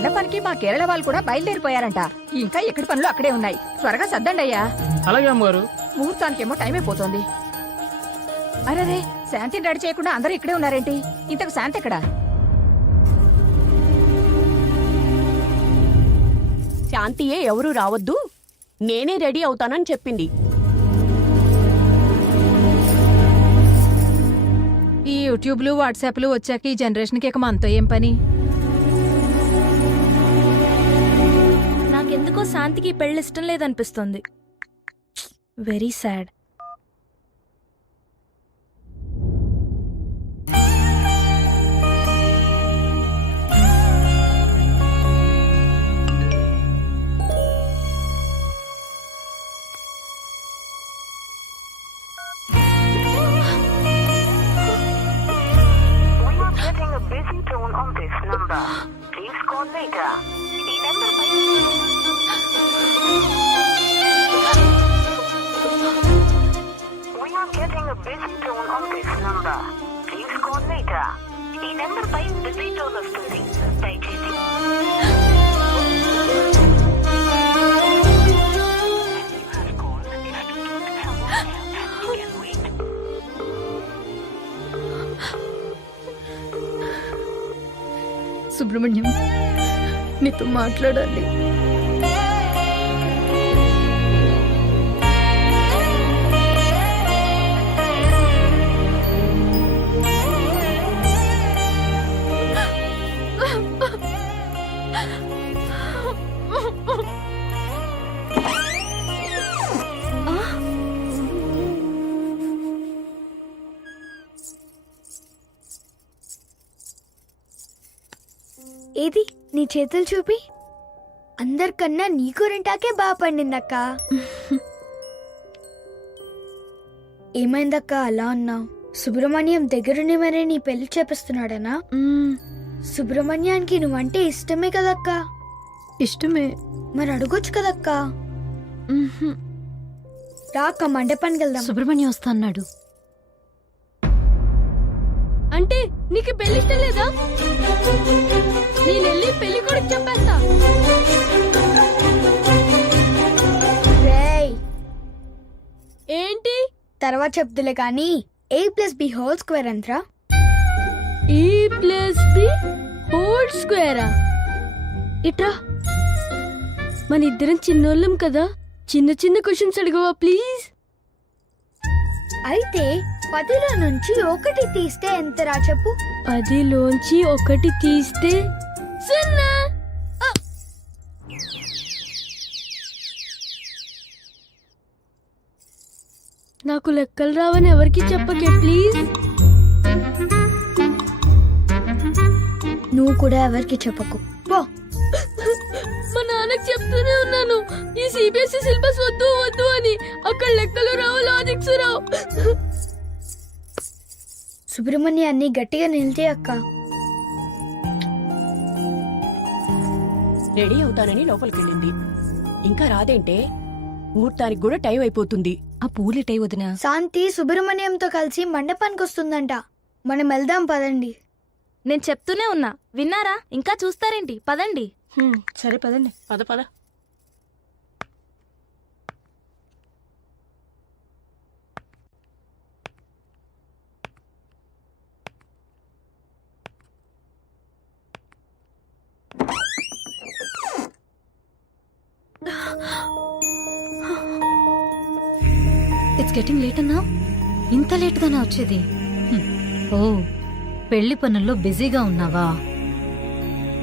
మండపానికి మా కేరళ వాళ్ళు కూడా బయలుదేరిపోయారంట. ఇంకా ఎక్కడి పనులు అక్కడే ఉన్నాయి. త్వరగా సర్దండి అయ్యా. అలాగే అమ్మగారు. ముహూర్తానికేమో టైం అయిపోతుంది. అరే శాంతిని రెడీ చేయకుండా అందరూ ఇక్కడే ఉన్నారేంటి? ఇంతకు శాంతి ఎక్కడా? శాంతియే ఎవరూ రావద్దు, నేనే రెడీ అవుతానని చెప్పింది. ఈ యూట్యూబ్లు వాట్సాప్లు వచ్చాక ఈ జనరేషన్కి ఇక మనతో ఏం పని? నాకెందుకో శాంతికి పెళ్లి ఇష్టం లేదనిపిస్తుంది. Very sad. Busy tone on this number. Please call later. ఈ నెంబర్ పై We are getting a busy tone on this number. Please call later. ఈ నెంబర్ పై బిజీ టోన్ వస్తుంది. దయచేసి సుబ్రహ్మణ్యం, నీతో మాట్లాడాలి. ఏది నీ చేతులు చూపి. అందరికన్నా నీ కూరంటాకే బాగా పండిందక్క. ఏమైందక్క అలా ఉన్నావు? సుబ్రహ్మణ్యం దగ్గరుండి మరే నీ పెళ్లి చేపిస్తున్నాడనా? సుబ్రహ్మణ్యానికి నువ్వంటే ఇష్టమే కదక్క. ఇష్టమే. మరి అడగొచ్చు కదక్క. రాక మండపానికి వెళ్దాం. సుబ్రహ్మణ్యం వస్తా అన్నాడు. అంటే నీకు పెళ్లి ఇష్టం లేదా? నేనెళ్ళి పెళ్లి కొడుకు చెప్పేస్తా. రేయ్, ఏంటి? తర్వాత చెప్తులే కానీ a+b² ఎంతరా? a+b² ఇట్రా. మన ఇద్దరం చిన్నోళ్ళం కదా, చిన్న చిన్న క్వశ్చన్స్ అడగవా ప్లీజ్? అయితే 10లో నుంచి 1 తీస్తే ఎంతరా చెప్పు. 10లోంచి 1 తీస్తే 0. నాకు లెక్కలు రావని ఎవరికి చెప్పకే ప్లీజ్. నువ్వు కూడా ఎవరికి చెప్పకు పో. మా నాన్నకి చెప్తూనే ఉన్నాను, ఈ సిబిఎస్ఈ సిలబస్ వద్దు వద్దు అని. అక్కడ లెక్కలు రావు, లాజిక్స్ రావు. సుబ్రహ్మణ్యాన్ని గట్టిగా నిలిచే అక్క. రెడీ అవుతానని లోపలికెళ్ళింది, ఇంకా రాదేంటే? ముహూర్తానికి కూడా టైం అయిపోతుంది. ఆ పూలిటై వదినా. శాంతి సుబ్రహ్మణ్యంతో కలిసి మండపానికి వస్తుందంట. మనం వెళ్దాం పదండి. నేను చెప్తూనే ఉన్నా, విన్నారా? ఇంకా చూస్తారేంటి? పదండి. సరే పదండి. పద పద. ఇట్స్ గెటింగ్ లేట్ అన్నా. ఇంత లేట్గానా వచ్చేది? ఓ, పెళ్లి పనుల్లో బిజీగా ఉన్నావా?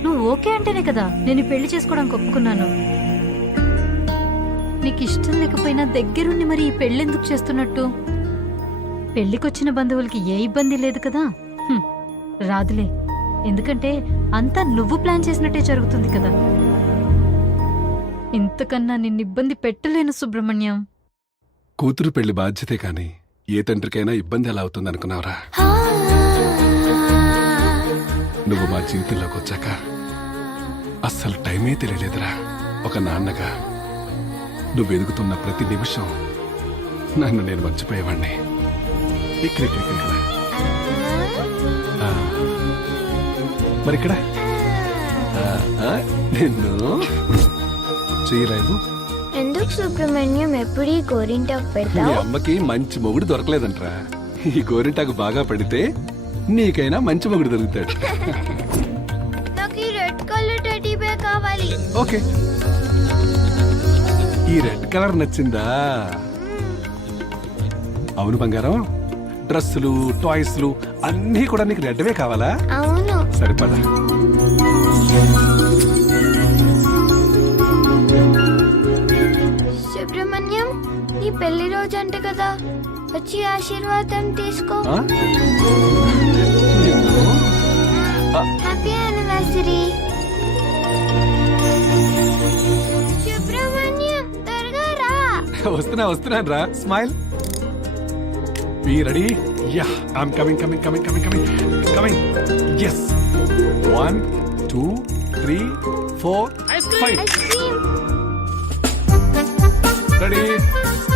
నువ్వు ఓకే అంటేనే కదా నేను పెళ్లి చేసుకోవడానికి ఒప్పుకున్నాను. నీకు ఇష్టం లేకపోయినా దగ్గరుండి మరి ఈ పెళ్ళెందుకు చేస్తున్నట్టు? పెళ్లికొచ్చిన బంధువులకి ఏ ఇబ్బంది లేదు కదా. రాదులే, ఎందుకంటే అంతా నువ్వు ప్లాన్ చేసినట్టే జరుగుతుంది కదా. ఇంతకన్నా నిన్ను ఇబ్బంది పెట్టలేను సుబ్రహ్మణ్యం. కూతురు పెళ్లి బాధ్యతే కాని ఏ తండ్రికైనా ఇబ్బంది ఎలా అవుతుంది అనుకున్నావురా? నువ్వు మా జీవితంలోకి వచ్చాక అస్సలు టైమే తెలియలేదురా. ఒక నాన్నగా నువ్వు ఎదుగుతున్న ప్రతి నిమిషం నన్ను నేను మర్చిపోయేవాణ్ణి. ఇక్కడ మరిక్కడ నిన్ను చేయలేవు. ఎందుకు సుబ్రహ్మణ్యం ఎప్పుడు ఈ గోరింటాకు మీ పెడతావు? అమ్మకి మంచి మొగుడు దొరకలేదంట్రా. ఈ గోరింటాకు బాగా పడితే నీకైనా మంచి మొగుడు దొరుకుతాడు. నాకు ఈ రెడ్ కలర్ టెడ్డీ బేర్ కావాలి. ఓకే, ఈ రెడ్ కలర్ నచ్చిందా? అవును బంగారం, డ్రెస్సులు టాయ్స్లు అన్నీ కూడా నీకు రెడ్వే కావాలా? అవును. సరిపదా. సుబ్రహ్మణ్యం, నీ పెళ్లి రోజు అంట కదా, వచ్చి ఆశీర్వాదం తీసుకో. ఆ? నిన్ను? Happy anniversary. సుబ్రహ్మణ్యం, త్వరగా రా. వస్తున్నాను రా. Smile. Be ready? Ya, I'm coming. Yes. 1 2 3 4 5. Ice cream.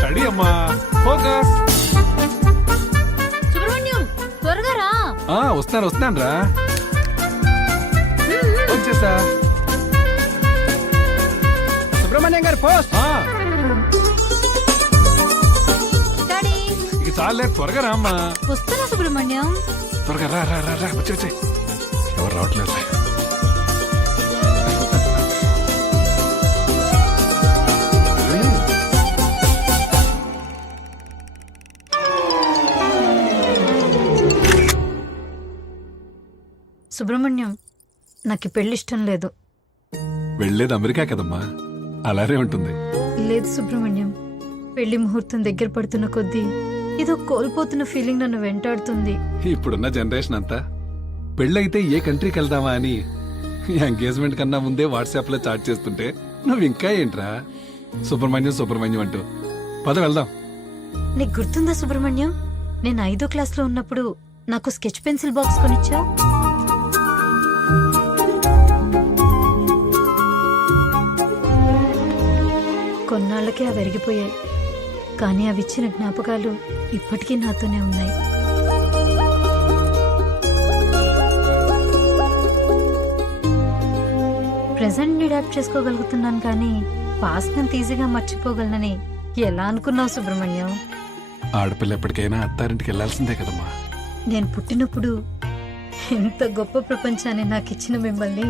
Ready అమ్మా. ఫోకస్. సుబ్రహ్మణ్యం త్వరగా రా. వస్తున్నాను రా. వచ్చేసా. సుబ్రహ్మణ్యం గారు పోస్ట్. డాడీ ఇక చాలే, త్వరగా రా అమ్మా. వస్తున్నా సుబ్రహ్మణ్యం. త్వరగా రా. వచ్చే. ఎవరు రావట్లేదు. సుబ్రహ్మణ్యం, నాకు ఈ పెళ్లి ఇష్టం లేదు. వెళ్ళేది అమెరికా కదమ్మా, అలానే ఉంటుంది. లేదు సుబ్రహ్మణ్యం, పెళ్లి ముహూర్తం దగ్గర పడుతున్న కొద్దీ ఏదో కోల్పోతున్న ఫీలింగ్ నన్ను వెంటాడుతుంది. ఇప్పుడున్న జనరేషన్ అంతా పెళ్ళైతే ఏ కంట్రీకి వెళ్దామా అని ఎంగేజ్మెంట్ కన్నా ముందే వాట్సాప్ లో చాట్ చేస్తుంటే నువ్వు ఇంకా ఏంట్రా సుబ్రహ్మణ్యం అంటూ. పద వెళ్దాం. నీకు గుర్తుందా సుబ్రహ్మణ్యం, నేను 5వ క్లాస్లో ఉన్నప్పుడు నాకు స్కెచ్ పెన్సిల్ బాక్స్ కొనిచ్చావు. కొన్నాళ్ళకే అవి విరిగిపోయాయి, కానీ అవి ఇచ్చిన జ్ఞాపకాలు ఇప్పటికీ నాతోనే ఉన్నాయి. ప్రెజెంట్ అడాప్ట్ చేసుకోగలుగుతున్నాను, కానీ పాస్ట్ నంత ఈజీగా మర్చిపోగలనని ఎలా అనుకున్నావు సుబ్రహ్మణ్యం? ఆడపిల్ల ఎప్పటికైనా అత్తారింటికి వెళ్లాల్సిందే కదమ్మా. నేను పుట్టినప్పుడు ఎంత గొప్ప ప్రపంచాన్ని నాకు ఇచ్చిన మిమ్మల్ని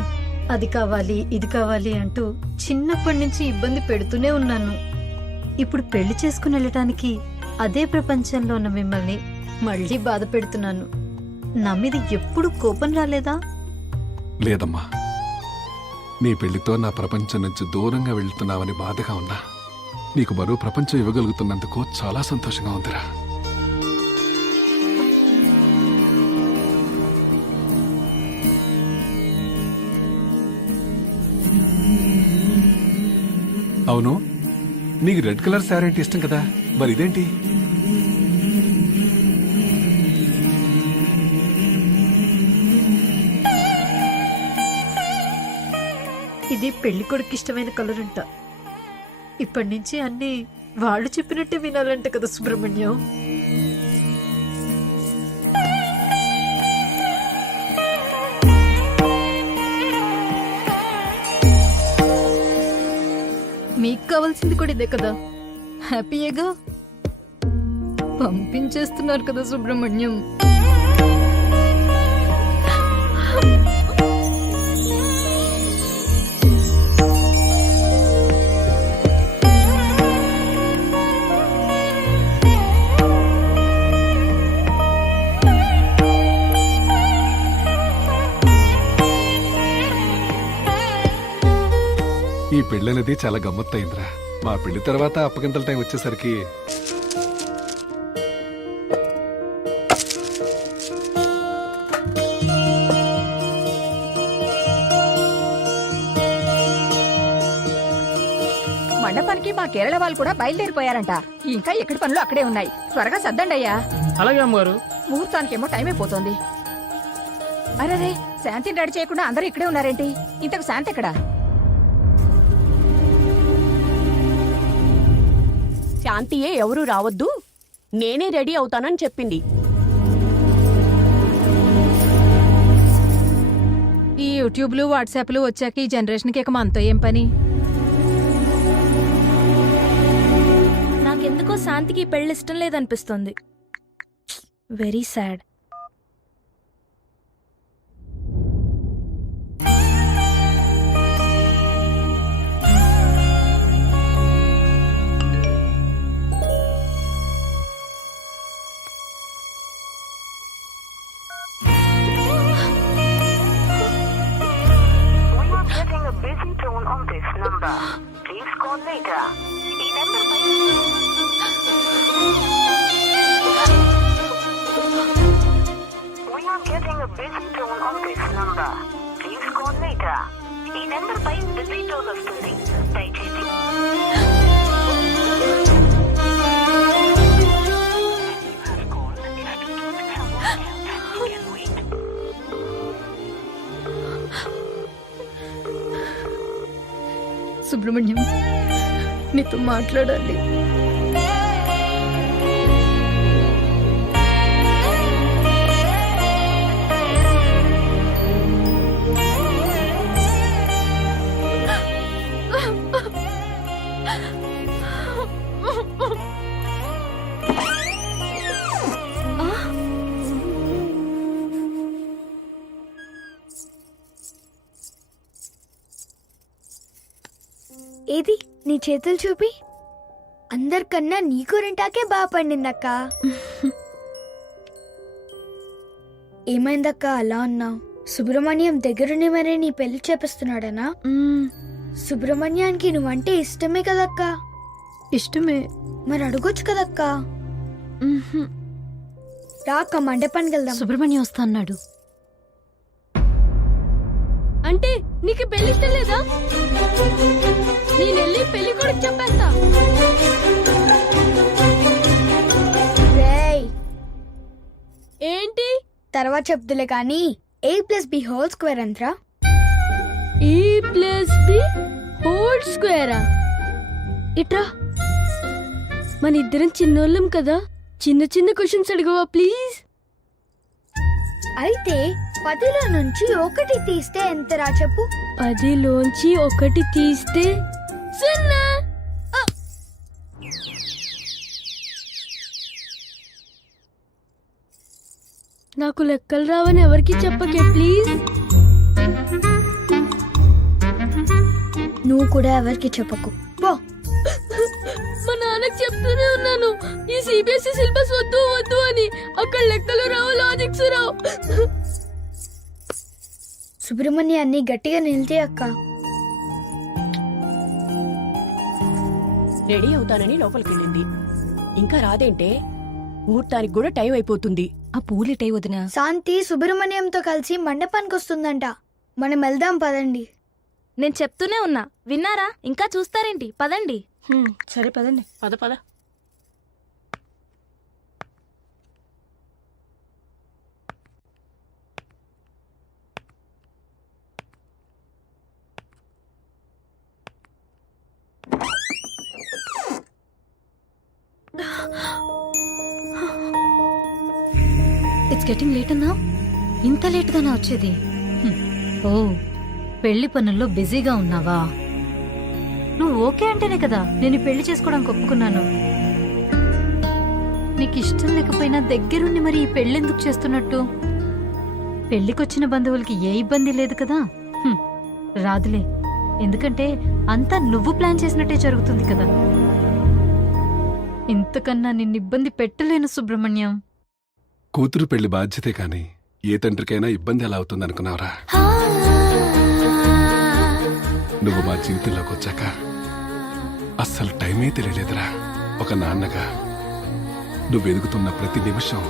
అది కావాలి ఇది కావాలి అంటూ చిన్నప్పటి నుంచి ఇబ్బంది పెడుతూనే ఉన్నాను. ఇప్పుడు పెళ్లి చేసుకుని వెళ్ళటానికి అదే ప్రపంచంలో ఉన్న మిమ్మల్ని మళ్ళీ బాధ పెడుతున్నాను. నా మీద ఎప్పుడు కోపం రాలేదా? లేదమ్మా, నీ పెళ్లితో నా ప్రపంచం నుంచి దూరంగా వెళ్తున్నావని బాధగా ఉన్నా నీకు మరో ప్రపంచం ఇవ్వగలుగుతున్నందుకు చాలా సంతోషంగా ఉందిరా. అవును, నీకు రెడ్ కలర్ శారీ అంటే ఇష్టం కదా, మరి ఇదేంటి? ఇది పెళ్లి కొడుకు ఇష్టమైన కలర్ అంట. ఇప్పటి నుంచి అన్ని వాళ్ళు చెప్పినట్టే వినాలంట కదా సుబ్రహ్మణ్యం. మీకు కావాల్సింది కూడా ఇదే కదా, హ్యాపీయేగా. పంపించేస్తున్నారు కదా సుబ్రహ్మణ్యం. ఈ పెళ్ళనేది చాలా గమ్మత్తయిందిరా. మా పెళ్లి తర్వాత అప్పగింతల టైం వచ్చేసరికి మండపానికి మా కేరళ వాళ్ళు కూడా బయలుదేరిపోయారంట. ఇంకా ఎక్కడి పనులు అక్కడే ఉన్నాయి. త్వరగా సర్దండి అయ్యా. అలాగే అమ్మగారు. ముహూర్తానికేమో టైం అయిపోతుంది. అరే, శాంతిని రెడీ చేయకుండా అందరూ ఇక్కడే ఉన్నారేంటి? ఇంతకు శాంతి ఎక్కడా? శాంతియే ఎవరూ రావద్దు, నేనే రెడీ అవుతానని చెప్పింది. ఈ యూట్యూబ్లు వాట్సాప్లు వచ్చాక ఈ జనరేషన్కి ఇక మనతో ఏం పని? నాకెందుకో శాంతికి పెళ్లి ఇష్టం లేదనిపిస్తుంది. Very sad. We are getting a busy tone on this number. Please call later. ఈ నెంబర్ పై We are getting a busy tone on this number. Please call later. ఈ నెంబర్ పై బిజీ టోన్ వస్తుంది. దయచేసి సుబ్రహ్మణ్యం, నీతో మాట్లాడాలి. ఏది నీ చేతులు చూపి. అందరికన్నా నీ గోరింటాకే బాగా పండిందక్క. ఏమైందక్క అలా ఉన్నావు? సుబ్రహ్మణ్యం దగ్గరుండి మరీ నీ పెళ్లి చేపిస్తున్నాడనా? సుబ్రహ్మణ్యానికి నువ్వంటే ఇష్టమే కదక్క. ఇష్టమే. మరి అడగొచ్చు కదక్క. రాక మండపానికి వెళ్దాం. సుబ్రహ్మణ్యం వస్తా అన్నాడు. అంటే నీకు పెళ్లి ఇష్టం లేదా? నేనెళ్ళి పెళ్లి కూడా చెప్పేస్తా. రేయ్, ఏంటి? తర్వాత చెప్తులే కానీ a+b² ఎంతరా? a+b² ఇట్రా. మన ఇద్దరం చిన్నోళ్ళం కదా, చిన్న చిన్న క్వశ్చన్స్ అడగవా ప్లీజ్? అయితే 10లో నుంచి 1 తీస్తే ఎంతరా చెప్పు. 10లోంచి 1 తీస్తే 0. నాకు లెక్కలు రావని ఎవరికి చెప్పకే ప్లీజ్. నువ్వు కూడా ఎవరికి చెప్పకు పో. మా నాన్నకి చెప్తూనే ఉన్నాను ఈ సిబిఎస్ఈ సిలబస్ వద్దు వద్దు అని. అక్కడ లెక్కలు రావు, లాజిక్స్ రావు. సుబ్రహ్మణ్యాన్ని గట్టిగా నిలితే అక్క. రెడీ అవుతానని లోపలికెళ్ళింది. ఇంకా రాదేంటే? ముహూర్తానికి కూడా టైం అయిపోతుంది. ఆ పూలిటై వదినా. శాంతి సుబ్రహ్మణ్యంతో కలిసి మండపానికి వస్తుందంట. మనం వెళ్దాం పదండి. నేను చెప్తూనే ఉన్నా, విన్నారా? ఇంకా చూస్తారేంటి? పదండి. సరే పదండి. పద పద. ఇట్స్ గెటింగ్ లేట్ అన్నా. ఇంత లేట్గానా వచ్చేది? ఓ, పెళ్లి పనుల్లో బిజీగా ఉన్నావా? నువ్వు ఓకే అంటేనే కదా నేను ఈ పెళ్లి చేసుకోవడానికి ఒప్పుకున్నాను. నీకు ఇష్టం లేకపోయినా దగ్గరుండి మరి ఈ పెళ్ళెందుకు చేస్తున్నట్టు? పెళ్లికొచ్చిన బంధువులకి ఏ ఇబ్బంది లేదు కదా. రాదులే, ఎందుకంటే అంతా నువ్వు ప్లాన్ చేసినట్టే జరుగుతుంది కదా. ఇంతకన్నా నిన్ను ఇబ్బంది పెట్టలేను సుబ్రహ్మణ్యం. కూతురు పెళ్లి బాధ్యతే కాని ఏ తండ్రికైనా ఇబ్బంది ఎలా అవుతుంది అనుకున్నావురా? నువ్వు మా జీవితంలోకి వచ్చాక అస్సలు టైమే తెలియలేదురా. ఒక నాన్నగా నువ్వు ఎదుగుతున్న ప్రతి నిమిషం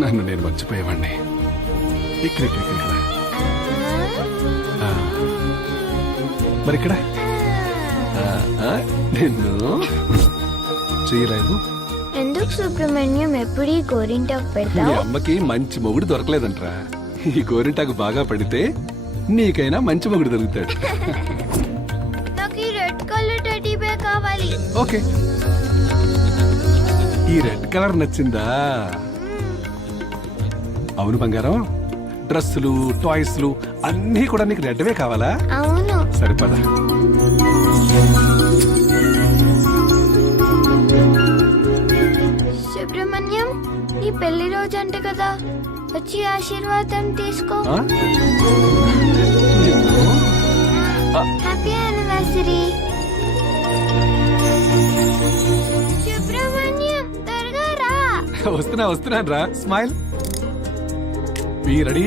నన్ను నేను మర్చిపోయేవాణ్ణి. ఇక్కడ మరి ఇక్కడ నిన్ను చేయలేదు. ఎందుకు సుబ్రహ్మణ్యం ఎప్పుడు ఈ గోరింటాకు మీ పెడతావు? అమ్మకి మంచి మొగుడు దొరకలేదంట్రా. ఈ గోరింటాకు బాగా పడితే నీకైనా మంచి మొగుడు దొరుకుతాడు. నాకు ఈ రెడ్ కలర్ టెడ్డీ బేర్ కావాలి. ఓకే, ఈ రెడ్ కలర్ నచ్చిందా? అవును బంగారం, డ్రెస్సులు టాయ్స్లు అన్నీ కూడా నీకు రెడ్వే కావాలా? అవును. సరిపదా. సుబ్రహ్మణ్యం, నీ పెళ్లి రోజు అంట కదా, వచ్చి ఆశీర్వాదం తీసుకో. Happy anniversary. సుబ్రహ్మణ్యం, త్వరగా రా. వస్తున్నాను రా. Smile. Be ready.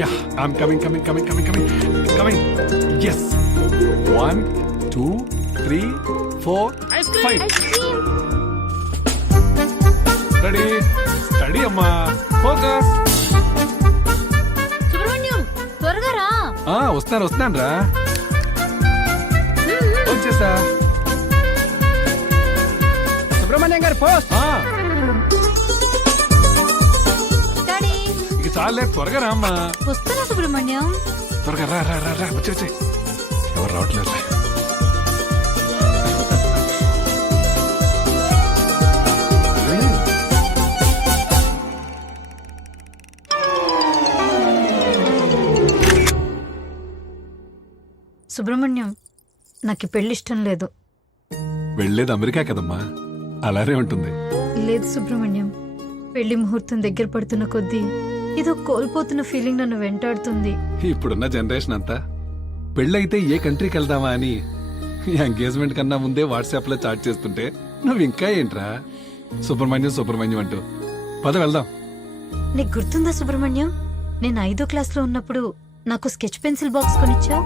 Ya, I'm coming. Yes. 1 2 3 4 5. Ice cream. Ready. Study అమ్మా. ఫోకస్. సుబ్రహ్మణ్యం త్వరగా రా. వస్తున్నాను రా. వచ్చేసా. సుబ్రహ్మణ్యం గారు పోస్ట్. డాడీ ఇక చాలే, త్వరగా రా అమ్మా. వస్తున్నా సుబ్రహ్మణ్యం. త్వరగా రా. వచ్చే. ఎవరు రావట్లేదు. సుబ్రహ్మణ్యం, నాకు ఈ పెళ్లి ఇష్టం లేదు. వెళ్ళేది అమెరికా కదమ్మా, అలానే ఉంటుంది. లేదు సుబ్రహ్మణ్యం, పెళ్లి ముహూర్తం దగ్గర పడుతున్న కొద్దీ ఏదో కోల్పోతున్న ఫీలింగ్ నన్ను వెంటాడుతుంది. ఇప్పుడున్న జనరేషన్ అంతా పెళ్ళైతే ఏ కంట్రీకి వెళ్దామా అని ఎంగేజ్మెంట్ కన్నా ముందే వాట్సాప్ లో చాట్ చేస్తుంటే నువ్వు ఇంకా ఏంట్రా సుబ్రహ్మణ్యం అంటూ. పద వెళ్దాం. నీకు గుర్తుందా సుబ్రహ్మణ్యం, నేను 5వ క్లాస్లో ఉన్నప్పుడు నాకు స్కెచ్ పెన్సిల్ బాక్స్ కొనిచ్చావు.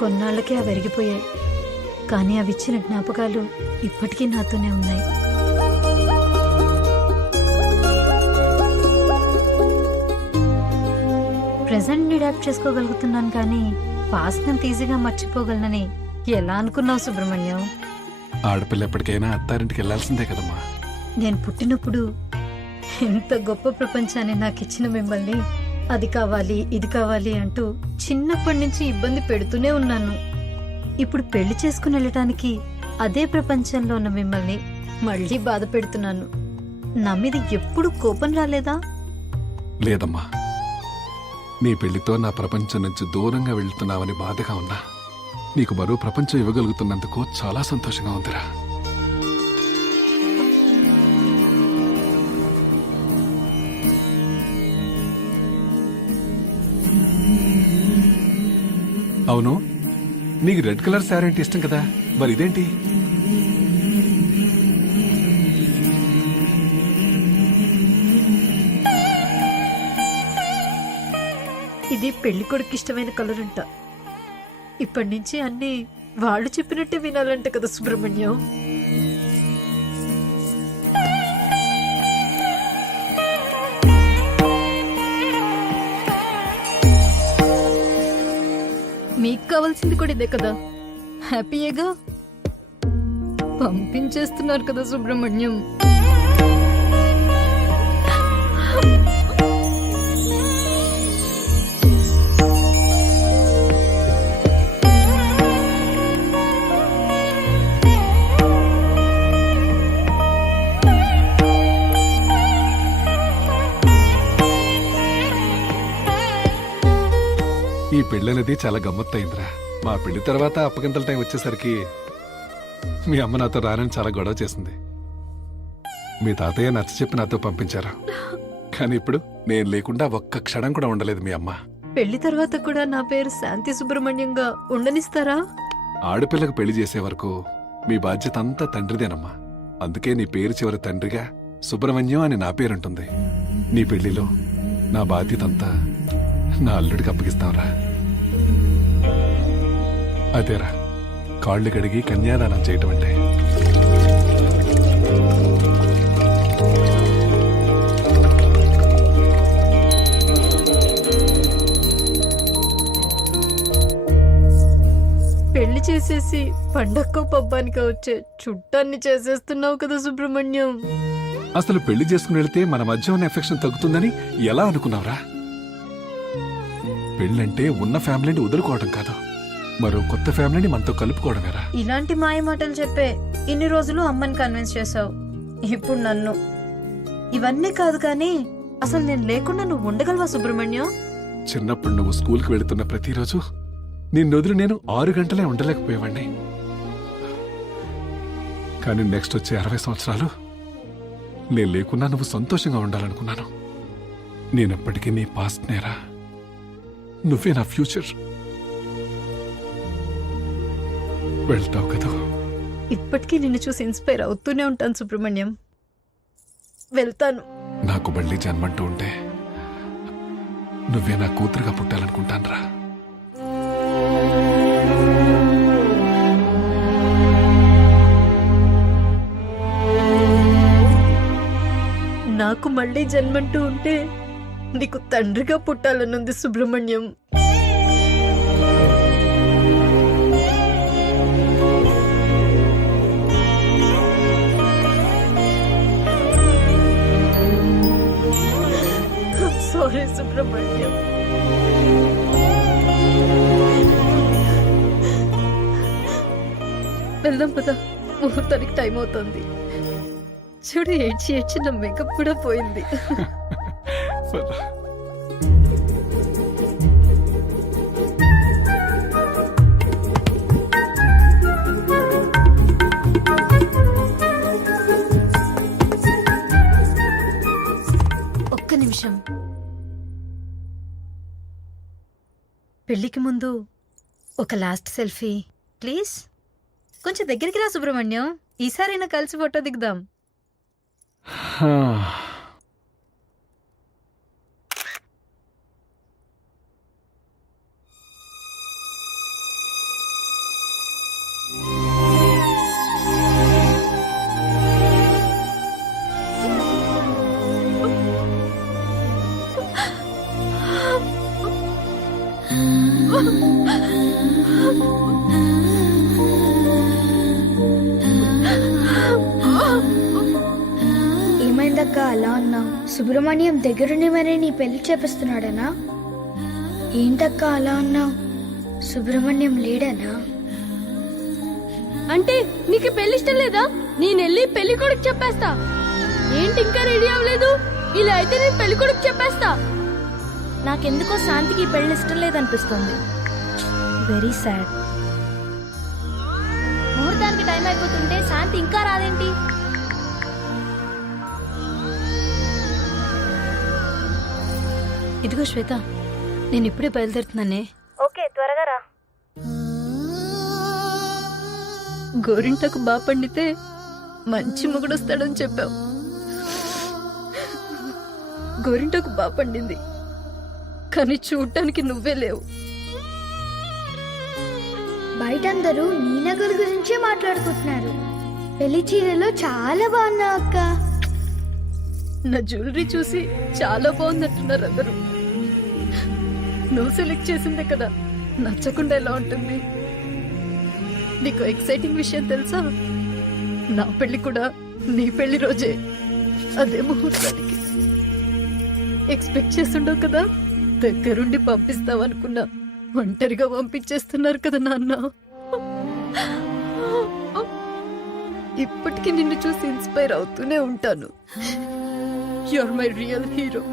కొన్నాళ్ళకే అవి అరిగిపోయాయి, కానీ అవి ఇచ్చిన జ్ఞాపకాలు ఇప్పటికీ నాతోనే ఉన్నాయి. ప్రెజెంట్ అడాప్ట్ చేసుకోగలుగుతున్నాను, కానీ పాస్ట్ ని ఈజీగా మర్చిపోగలనని ఎలా అనుకున్నావు సుబ్రహ్మణ్యం? ఆడపిల్ల ఎప్పటికైనా అత్తారింటికి వెళ్లాల్సిందే కదమ్మా. నేను పుట్టినప్పుడు ఎంత గొప్ప ప్రపంచాన్ని నాకు ఇచ్చిన మిమ్మల్ని అది కావాలి ఇది కావాలి అంటూ చిన్నప్పటి నుంచి ఇబ్బంది పెడుతూనే ఉన్నాను. ఇప్పుడు పెళ్లి చేసుకుని వెళ్ళటానికి అదే ప్రపంచంలో ఉన్న మిమ్మల్ని మళ్ళీ బాధ పెడుతున్నాను. నా మీద ఎప్పుడు కోపం రాలేదా? లేదమ్మా, నీ పెళ్లితో నా ప్రపంచం నుంచి దూరంగా వెళ్తున్నావని బాధగా ఉన్నా నీకు మరో ప్రపంచం ఇవ్వగలుగుతున్నందుకు చాలా సంతోషంగా ఉందిరా. అవును, నీకు రెడ్ కలర్ శారీ అంటే ఇష్టం కదా, మరి ఇదేంటి? ఇది పెళ్లి కొడుకు ఇష్టమైన కలర్ అంట. ఇప్పటి నుంచి అన్ని వాళ్ళు చెప్పినట్టే వినాలంట కదా సుబ్రహ్మణ్యం. మీకు కావాల్సింది కూడా ఇదే కదా, హ్యాపీయేగా. పంపించేస్తున్నారు కదా సుబ్రహ్మణ్యం. ఈ పెళ్ళనేది చాలా గమ్మత్తయిందిరా. మా పెళ్లి తర్వాత అప్పగింతల టైం వచ్చేసరికి మీ అమ్మ నాతో రానని చాలా గొడవ చేసింది. మీ తాతయ్య నచ్చ చెప్పి నాతో పంపించారు, కానీ ఇప్పుడు నేను లేకుండా ఒక్క క్షణం కూడా ఉండలేదు మీ అమ్మ. పెళ్లి తర్వాత కూడా నా పేరు శాంతి సుబ్రహ్మణ్యంగా ఉండనిస్తారా? ఆడపిల్లకు పెళ్లి చేసే వరకు మీ బాధ్యత అంతా తండ్రిదేనమ్మా. అందుకే నీ పేరు చివరి తండ్రిగా సుబ్రహ్మణ్యం అని నా పేరుంటుంది. నీ పెళ్లిలో నా బాధ్యత అంతా నా అల్లుడికి అప్పగిస్తాంరా. అదేరా కాళ్ళు కడిగి కన్యాదానం చేయటం అంటే. పెళ్లి చేసేసి పండక్కో పబ్బానికి వచ్చే చుట్టాన్ని చేసేస్తున్నావు కదా సుబ్రహ్మణ్యం. అసలు పెళ్లి చేసుకుని వెళితే మన మధ్య ఉన్న ఎఫెక్షన్ తగ్గుతుందని ఎలా అనుకున్నావురా? పెళ్ళంటే ఉన్న ఫ్యామిలీని వదులుకోవడం కాదు, మరో కొత్త ఫ్యామిలీని మనతో కలుపుకోవడమేరా. ఇలాంటి మాయ మాటలు చెప్పే ఇన్ని రోజులు అమ్మని కన్విన్స్ చేసావు, ఇప్పుడు నన్ను. ఇవన్నీ కాదు కానీ అసలు నేను లేకుండా నువ్వు ఉండగలవా సుబ్రహ్మణ్యం? చిన్నప్పుడు నువ్వు స్కూల్కి వెళుతున్న ప్రతిరోజు నిన్ను వదిలి నేను 6 గంటలే ఉండలేకపోయేవాణ్ణి. కానీ నెక్స్ట్ వచ్చే 60 సంవత్సరాలు నేను లేకున్నా నువ్వు సంతోషంగా ఉండాలనుకున్నాను. నేనెప్పటికీ నీ పాస్ట్ నేరా, నువ్వే నా ఫ్యూచర్. వెళ్తావు కదా? ఇప్పటికీ నిన్ను చూసి ఇన్స్పైర్ అవుతూనే ఉంటాను సుబ్రహ్మణ్యం. వెళ్తాను. నాకు మళ్ళీ జన్మంటూ ఉంటే నువ్వే నా కూతురుగా పుట్టాలనుకుంటానురా. నాకు మళ్ళీ జన్మంటూ ఉంటే నీకు తండ్రిగా పుట్టాలనుంది సుబ్రహ్మణ్యం. సారీ సుబ్రహ్మణ్యం. వెళ్దాం పద, ముహూర్తానికి టైం అవుతుంది. చూడు ఏడ్చి నా మేకప్ కూడా పోయింది. ఒక్క నిమిషం. పెళ్లికి ముందు ఒక లాస్ట్ సెల్ఫీ ప్లీజ్. కొంచెం దగ్గరికి రా సుబ్రహ్మణ్యం, ఈసారైనా కలిసి ఫోటో దిగుదాం. ఏమైందక్క అలా అన్నావు? సుబ్రహ్మణ్యం దగ్గరుండి మరీ నీ పెళ్లి చేపిస్తున్నాడనా? ఏంటక్క అలా అన్నావు? సుబ్రహ్మణ్యం లేడనా? అంటే నీకు పెళ్లి ఇష్టం లేదా? నేనెళ్ళి పెళ్లి కొడుకు చెప్పేస్తా. ఏంటి ఇంకా రెడీ అవ్వలేదు? ఇలా అయితే నేను పెళ్లి కొడుకు చెప్పేస్తా. నాకెందుకో శాంతికి పెళ్లి ఇష్టం లేదనిపిస్తుంది. Very sad. ముహూర్తానికి టైం అయిపోతుంటే శాంతి ఇంకా రాదేంటి? ఇదిగో శ్వేత, నేను ఇప్పుడే బయలుదేరుతున్నానే. ఓకే, త్వరగా రా. గోరింటకు బాగా పండితే మంచి మొగుడొస్తాడని చెప్పావు. గోరింటకు బాగా పండింది, కానీ చూడటానికి నువ్వే లేవు. బయట అందరూ నీ నగలు గురించే మాట్లాడుకుంటున్నారు. పెళ్లి చీరలో చాలా బాగున్నావు అక్క. నా జ్యువెలరీ చూసి చాలా బాగుందంటున్నారు అందరూ. నువ్వు సెలెక్ట్ చేసిందే కదా, నచ్చకుండా ఎలా ఉంటుంది? నీకు ఎక్సైటింగ్ విషయం తెలుసా? నా పెళ్లి కూడా నీ పెళ్లి రోజే, అదే ముహూర్తానికి. ఎక్స్పెక్ట్ చేస్తుండవు కదా, దగ్గరుండి పంపిస్తావనుకున్నా, ఒంటరిగా పంపించేస్తున్నారు కదా నాన్న. ఇప్పటికీ నిన్ను చూసి ఇన్స్పైర్ అవుతూనే ఉంటాను. You are my real hero.